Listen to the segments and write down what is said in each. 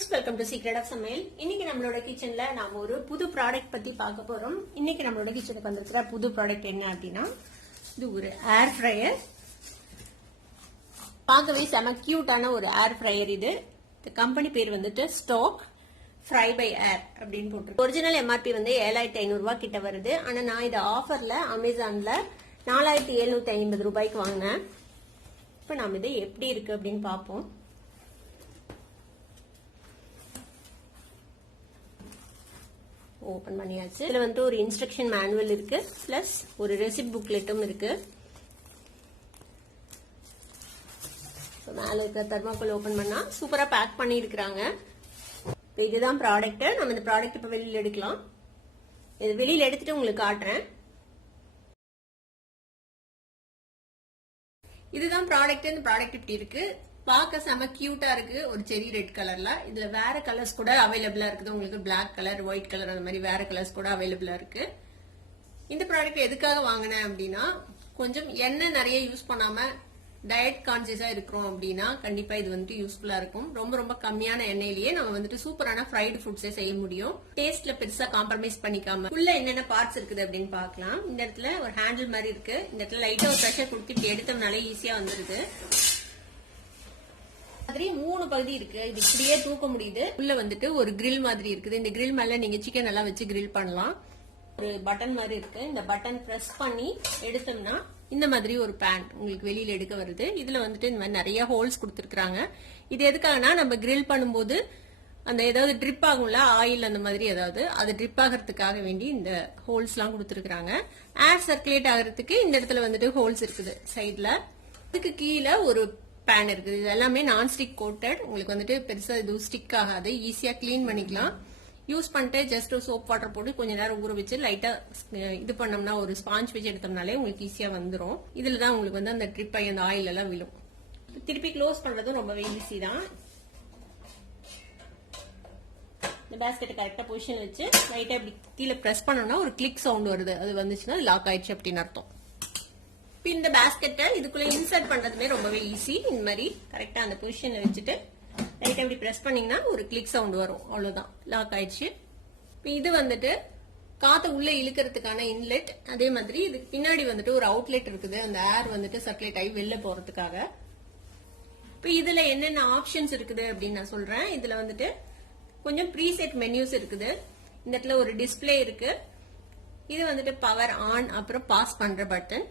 friends, welcome to Secret of Samayal. இன்னைக்கு நம்மளோட கிச்சன்ல நாம ஒரு புது ப்ராடக்ட் பத்தி பார்க்க போறோம். இன்னைக்கு நம்மளோட கிச்சனுக்கு வந்திருக்கிற புது ப்ராடக்ட் என்ன அப்படின்னா இது ஒரு ஏர் ஃப்ரையர். பார்க்கவே செம கியூட்டான ஒரு ஏர் ஃப்ரையர் இது. இந்த கம்பெனி பேர் வந்துட்டு ஸ்டாக் ஃப்ரை பை ஏர் அப்படின்னு போட்டிருக்கு. ஒரிஜினல் எம்ஆர்பி வந்து 7500 ரூபாய் கிட்ட வருது. ஆனா நான் இது ஆஃபர்ல அமேசான்ல 4750 ரூபாய்க்கு வாங்கினேன். இப்ப நாம இது எப்படி இருக்கு அப்படின்னு பார்ப்போம். ஓபன் பண்ணியாச்சு. இதுல வந்து ஒரு இன்ஸ்ட்ரக்ஷன் மேனுவல் இருக்கு, பிளஸ் ஒரு ரெசிப்ட் புக்லெட்டும் இருக்கு. மேல இருக்க தெர்மாக்கோல் ஓபன் பண்ணா சூப்பரா பேக் பண்ணி இருக்காங்க. இதுதான் ப்ராடக்ட். நம்ம இந்த ப்ராடக்ட் இப்ப வெளியில எடுக்கலாம். இது வெளியில எடுத்துட்டு உங்களுக்கு காட்டுறேன். இதுதான் ப்ராடக்ட். இந்த ப்ராடக்ட் இப்படி இருக்கு. பார்க்க செம கியூட்டா இருக்கு. ஒரு செரி ரெட் கலர்ல. இதுல வேற கலர்ஸ் கூட அவைலபிளா இருக்குது. உங்களுக்கு பிளாக் கலர், ஒயிட் கலர், அந்த மாதிரி வேற கலர்ஸ் கூட அவைலபிளா இருக்கு. இந்த ப்ராடக்ட் எதுக்காக வாங்கினேன் அப்படின்னா, கொஞ்சம் எண்ணெய் நிறைய யூஸ் பண்ணாம டயட் கான்சியஸா இருக்கிறோம் அப்படின்னா கண்டிப்பா இது வந்துட்டு யூஸ்ஃபுல்லா இருக்கும். ரொம்ப ரொம்ப கம்மியான எண்ணெயிலேயே நம்ம வந்துட்டு சூப்பரான ஃப்ரைடு ஃபுட்ஸே செய்ய முடியும். டேஸ்ட்ல பெருசா காம்ப்ரமைஸ் பண்ணிக்காம உள்ள என்னென்ன பார்ட்ஸ் இருக்குது அப்படின்னு பார்க்கலாம். இந்த இடத்துல ஒரு ஹேண்டில் மாதிரி இருக்கு. இந்த இடத்துல லைட்டா ஒரு ப்ரெஷர் கொடுத்து இப்படி எடுத்தோம்னாலே ஈஸியா வந்துருது. மாதிரி 3 பகுதி இருக்கு. இது இப்படியே தூக்க முடியுது. உள்ள வந்துட்டு ஒரு கிரில் மாதிரி இருக்குது. இந்த கிரில் மேல நீங்க சிக்கன் எல்லாம் வச்சு கிரில் பண்ணலாம். ஒரு பட்டன் மாதிரி இருக்கு. இந்த பட்டன் பிரஸ் பண்ணி எடுத்தோம்னா இந்த மாதிரி ஒரு பேன் உங்களுக்கு வெளியில எடுக்க வருது. இதுல வந்துட்டு இந்த மாதிரி நிறைய ஹோல்ஸ் கொடுத்துருக்காங்க. இது எதுக்காகனா நம்ம கிரில் பண்ணும்போது அந்த ஏதாவது ட்ரிப் ஆகும்ல, ஆயில் அந்த மாதிரி ஏதாவது அது ட்ரிப் ஆகிறதுக்காக வேண்டி இந்த ஹோல்ஸ் எல்லாம் கொடுத்துருக்காங்க. ஏர் சர்க்குலேட் ஆகிறதுக்கு இந்த இடத்துல வந்துட்டு ஹோல்ஸ் இருக்குது சைட்ல. இதுக்கு கீழே ஒரு பேன் இருக்குது. இது எல்லாமே நான்ஸ்டிக் கோட்டட். உங்களுக்கு வந்துட்டு பெருசா இது ஸ்டிக் ஆகாது. ஈஸியா கிளீன் பண்ணிக்கலாம். யூஸ் பண்ணிட்டு ஜஸ்ட் ஒரு சோப் வாட்டர் போட்டு கொஞ்ச நேரம் ஊற வச்சு லைட்டா இது பண்ணோம்னா ஒரு ஸ்பாஞ்ச் வச்சு எடுத்தோம்னாலே உங்களுக்கு ஈஸியா வந்துடும். இதுலதான் உங்களுக்கு வந்து அந்த ட்ரிப் ஆகி அந்த ஆயில் எல்லாம் விழும். திருப்பி க்ளோஸ் பண்றதும் ரொம்பவே ஈஸி தான். இந்த பேஸ்கெட்டை கரெக்டா பொசிஷன் வச்சு லைட்டா இப்படி கீழே பிரஸ் பண்ணோம்னா ஒரு கிளிக் சவுண்ட் வருது. அது வந்துச்சுன்னா லாக் ஆயிடுச்சு அப்படின்னு அர்த்தம். இந்த பேஸ்கெட்டை இதுக்குள்ள இன்சர்ட் பண்றதுமே ரொம்பவே ஈஸி. இந்த மாதிரி கரெக்டா அந்த பொசிஷன்ல வச்சுட்டு லைட்டா இப்படி பிரஸ் பண்ணீங்கன்னா ஒரு கிளிக் சவுண்ட் வரும். அவ்வளவுதான், லாக் ஆயிடுச்சு. இது வந்துட்டு காத்து உள்ள இழுக்கிறதுக்கான இன்லெட். அதே மாதிரி இதுக்கு பின்னாடி வந்துட்டு ஒரு அவுட்லெட் இருக்குது. அந்த ஏர் வந்துட்டு சர்க்குலேட் ஆகி வெளில போறதுக்காக. இப்ப இதுல என்னென்ன ஆப்ஷன்ஸ் இருக்குது அப்படின்னு நான் சொல்றேன். இதுல வந்துட்டு கொஞ்சம் ப்ரீசெட் மெனியூஸ் இருக்குது. இந்த இடத்துல ஒரு டிஸ்பிளே இருக்கு. இது வந்துட்டு பவர் ஆன், அப்புறம் பாஸ் பண்ற பட்டன்.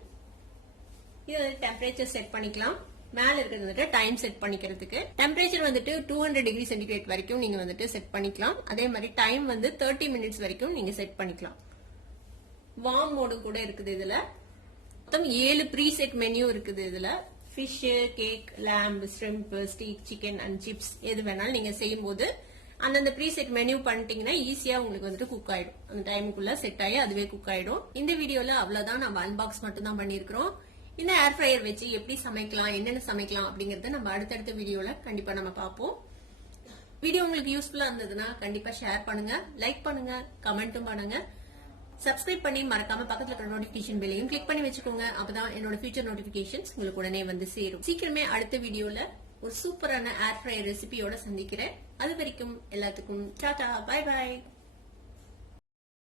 இது வந்து டெம்பரேச்சர் செட் பண்ணிக்கலாம். மேல இருக்கிறது வந்துட்டு டைம் செட் பண்ணிக்கிறதுக்கு. டெம்பரேச்சர் வந்துட்டு 200 டிகிரி சென்டிகிரேட் வரைக்கும் நீங்க வந்துட்டு செட் பண்ணிக்கலாம். அதே மாதிரி டைம் வந்து 30 மினிட்ஸ் வரைக்கும் நீங்க செட் பண்ணிக்கலாம். வார்ம் மோடு கூட இருக்குது. இதுல மொத்தம் 7 ப்ரீசெட் மெனு இருக்குது. இதுல fish, cake, lamb, shrimp, steak, chicken and chips எது வேணாலும் நீங்க செய்யும் போது அந்தந்த ப்ரீசெட் மெனு பண்ணிட்டீங்கன்னா ஈஸியா உங்களுக்கு வந்துட்டு குக் ஆயிடும். அந்த டைமுக்குள்ள செட் ஆகி அதுவே குக் ஆயிடும். இந்த வீடியோல அவ்வளவுதான். நம்ம அன்பாக்ஸ் மட்டும் தான் பண்ணிருக்கிறோம். இந்த ஏர் ஃப்ரையர் வச்சு எப்படி சமைக்கலாம், என்னென்ன சமைக்கலாம் அப்படிங்கறத நம்ம அடுத்தடுத்த வீடியோல கண்டிப்பா நம்ம பார்ப்போம். வீடியோ உங்களுக்கு யூஸ்ஃபுல்லா இருந்ததுன்னா கண்டிப்பா ஷேர் பண்ணுங்க, லைக் பண்ணுங்க, கமெண்ட்டும் பண்ணுங்க. சப்ஸ்கிரைப் பண்ணி மறக்காம பக்கத்துல இருக்கிற நோட்டிபிகேஷன் பெல்லையும் கிளிக் பண்ணி வச்சுக்கோங்க. அப்பதான் என்னோட ஃபியூச்சர் நோட்டிபிகேஷன்ஸ் உங்களுக்கு உடனே வந்து சேரும். சீக்கிரமே அடுத்த வீடியோல ஒரு சூப்பரான ஏர் ஃப்ரையர் ரெசிபியோட சந்திக்கிறேன். அது வரைக்கும் எல்லாத்துக்கும் டாடா, பை பாய்.